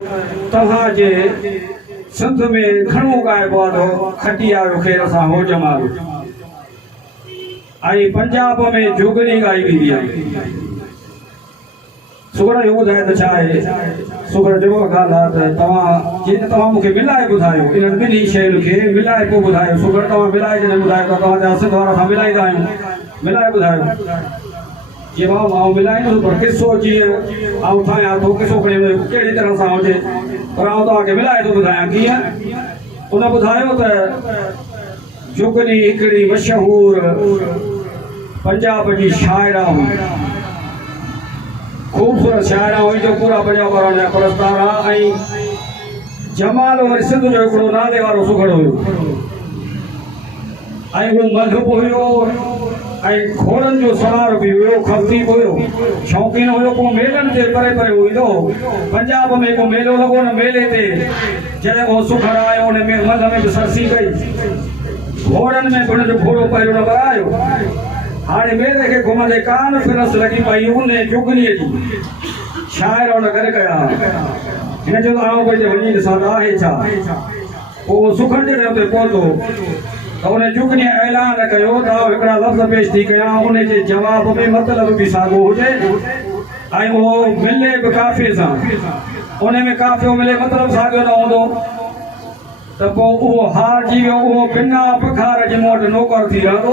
तव्हांजे सिंध में घणो ॻाइबो आहे खटिया जो खेर सां हो जमाल। ऐं पंजाब में जुगनी ॻाई वेंदी आहे। सुगड़ इहो ॿुधाए त छा आहे, सुगड़ जेको ॻाल्हि आहे त तव्हां मूंखे मिलाए ॿुधायो, इन्हनि ॿिन्ही शयुनि खे मिलाए पोइ ॿुधायो। सुगड़ तव्हां मिलाए जॾहिं ॿुधायो त तव्हां सिंध वारा असां मिलाईंदा आहियूं, मिलाए ॿुधायो। जीअं मां मिलाईंदुसि पर किसो जीअं आउं ठाहियां थो, किसो खणी कहिड़ी तरह सां हुजे, पर आउं तव्हांखे मिलाए थो ॿुधायां कीअं। उन ॿुधायो त जुगनी हिकिड़ी मशहूर पंजाब जी शाइरा हुई, ख़ूबसूरत शाइरा हुई जो पूरा पंजाब वारनि जा पुरस्कार आहे। ऐं जमाल वरी सिंध जो हिकिड़ो नाले वारो सुगड़ हुयो, ऐं उहो मलहब हुयो ऐं घोड़नि जो सवार बि हुयो, खफ़ती बि हुयो, शौक़ीन हुयो। को मेलनि ते परे परे ईंदो। पंजाब में को मेलो लॻो न, मेले ते जॾहिं उहो सुगड़ आयो उन में मल में बि सरसी कई, घोड़नि में हुन जो घोड़ो पहिरियों न ॿरायो। हाणे मेले खे घुमंदे कान फिरस लॻी पई उन जुगनीअ जी, शाइर उन करे कया। हिन जो आउं भई वञी ॾिसां त आहे छा। पोइ सुगड़ जॾहिं हुते पहुतो त उन जुगनीअ ऐलान कयो त हिकिड़ा लफ़्ज़ पेश थी कयां, उन जे जवाब में मतिलबु बि साॻियो हुजे ऐं उहो मिले बि काफ़िए सां। उन में काफ़ियो मिले मतिलबु साॻियो न हूंदो त पोइ उहो हारजी वियो। उहो बिना पघार जे मूं वटि नौकर थी रहंदो,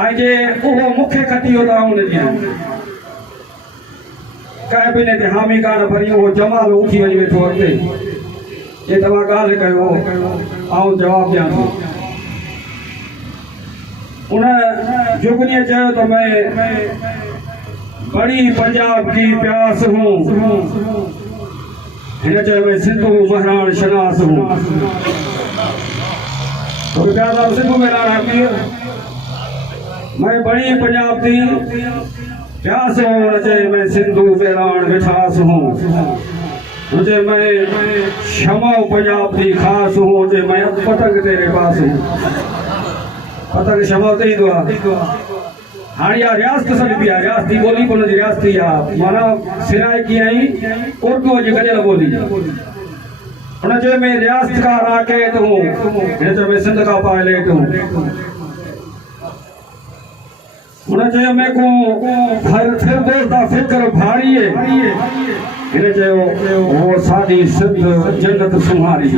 ऐं जे उहो मूंखे खटी वियो त हुनजी कंहिं बि हिन ते हामी कान भरी। उहो जमाल उथी वञी वेठो अॻिते, जे तव्हां ॻाल्हि कयो आउं जवाबु ॾियां थो। उन जुगनीअ चयो त मैं बड़ी पंजाब की प्यास हूँ, हिन चयो मैं सिंधु महराण शनास हूँ। तो प्यासा सिंधु महराण है, मैं बड़ी पंजाब की प्यास हूँ। हुन चयो मैं सिंधु महराण मिठास हूँ। मुझे मैं क्षमा पंजाब की खास हूँ। मुझे मैं पतंग तेरे पास हूँ। पतंग क्षमा ते ईंदो आहे। हाणे इहा रियासत सॾिबी आहे, रियासती ॿोली कोन जी रियासती आहे, माना सिराइकी ऐं उर्दूअ जी गॾियल ॿोली। हुन चयो मैं रियासत का राकेत हूँ, हिन चयो मैं सिंध का पायलट हूँ। हुन चयो मैं को फिरदौस फिक्र भारी है, हिन चयो वो साडी सिंध जन्नत सुम्हारी।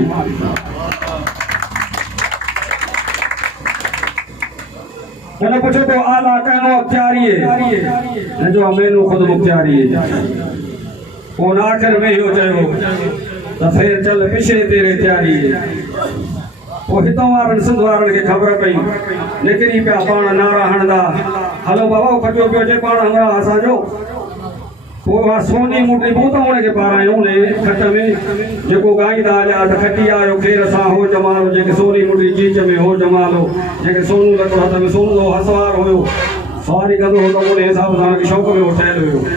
उन्हें पूछो तो आला कहनो अख्तियारी है, जो मैनू खुद मुख्तियारी है। उन आखिर में हो चयो तो फिर चल पिछे तेरे तैयारी है। वो हितों वारन सिंध वारन के खबर पई, निकरी पिया पाण नारा हणदा, हलो बाबा खटियो पियो जे पाण हमरा असा जो। वो सोनी मुटी बूता उन के पारायो ने खट में जेको गाईंदा आया त खटी आयो खेर सा हो जमालो, जेके सोनी मुटी चीच में हो जमालो, जेके सोनू लॻो हथ में सोनू हसवार हुयो, सवारी कंदो हो त उन हिसाब सां शौक़ में ठहियल हुयो।